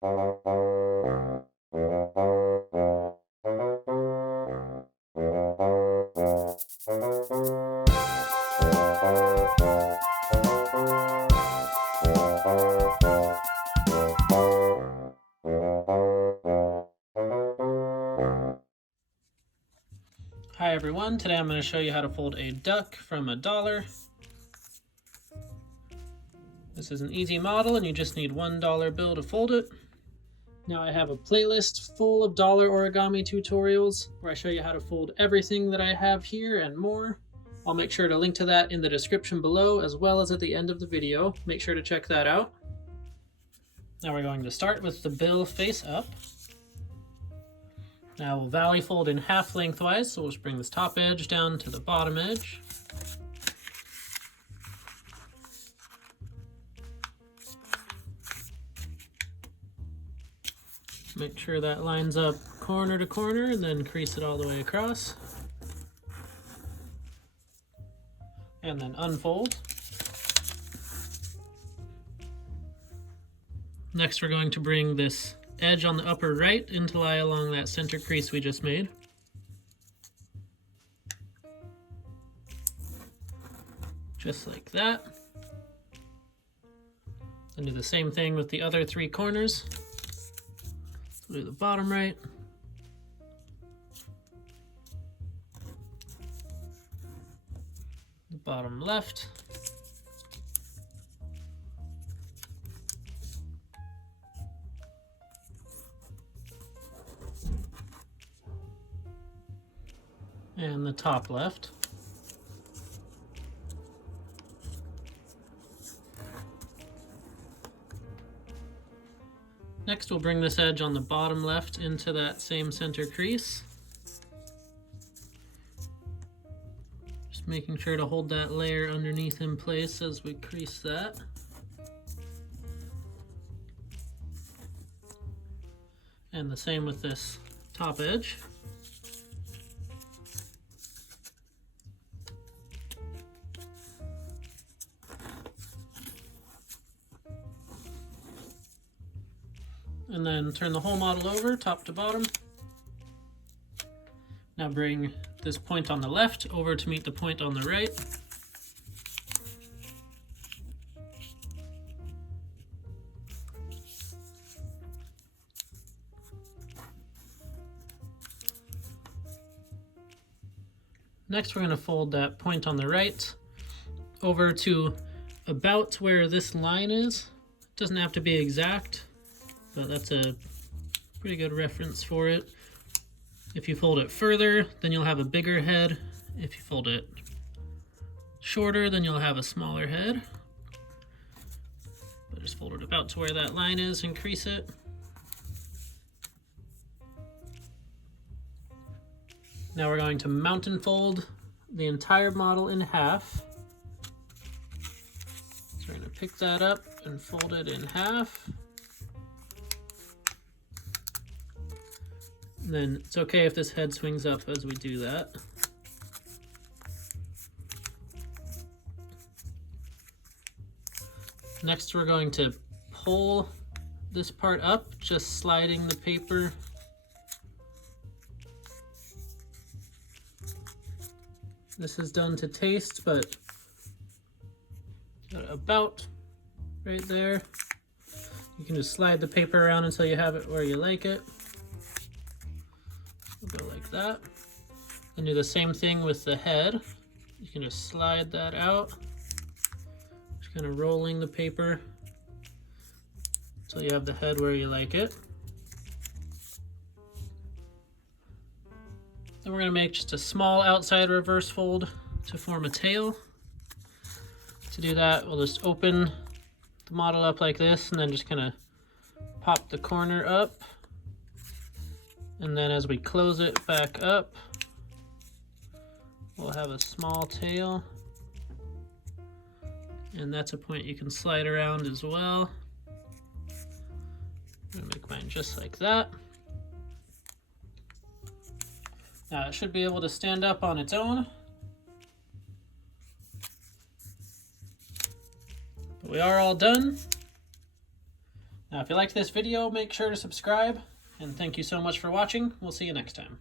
Hi everyone, today I'm going to show you how to fold a duck from $1. This is an easy model and you just need $1 bill to fold it. Now I have a playlist full of dollar origami tutorials where I show you how to fold everything that I have here and more. I'll make sure to link to that in the description below as well as at the end of the video. Make sure to check that out. Now we're going to start with the bill face up. Now we'll valley fold in half lengthwise, so we'll just bring this top edge down to the bottom edge. Make sure that lines up corner to corner, and then crease it all the way across. And then unfold. Next we're going to bring this edge on the upper right in to lie along that center crease we just made. Just like that. And do the same thing with the other 3 corners. So do the bottom right. The bottom left. And the top left. Next we'll bring this edge on the bottom left into that same center crease. Just making sure to hold that layer underneath in place as we crease that. And the same with this top edge. And then turn the whole model over, top to bottom. Now bring this point on the left over to meet the point on the right. Next we're going to fold that point on the right over to about where this line is. It doesn't have to be exact, but that's a pretty good reference for it. If you fold it further, then you'll have a bigger head. If you fold it shorter, then you'll have a smaller head. But just fold it about to where that line is and crease it. Now we're going to mountain fold the entire model in half. So we're going to pick that up and fold it in half. And then it's okay if this head swings up as we do that. Next we're going to pull this part up, just sliding the paper This is done to taste, but about right there. You can just slide the paper around until you have it where you like it. We'll go like that. And do the same thing with the head. You can just slide that out. Just kind of rolling the paper until you have the head where you like it. Then we're going to make just a small outside reverse fold to form a tail. To do that, we'll just open the model up like this and then just kind of pop the corner up. And then as we close it back up, we'll have a small tail. And that's a point you can slide around as well. I'm going to make mine just like that. Now it should be able to stand up on its own. But we are all done. Now, if you liked this video, make sure to subscribe, and thank you so much for watching. We'll see you next time.